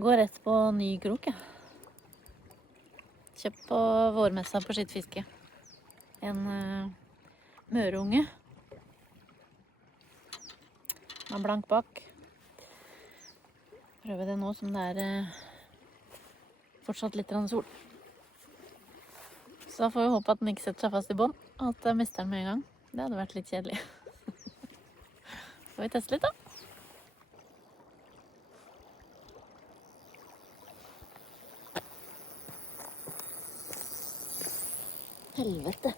Går rett på ny krok, ja. Kjøpt på vårmessa på skittfiske. En mørunge. Den er blank bak. Prøver det nå som det fortsatt litt sol. Så da får vi håpe at den ikke setter seg fast i bånd, og at jeg mister den med en gang. Det hadde vært litt kjedelig. Skal vi teste litt da? Helvete.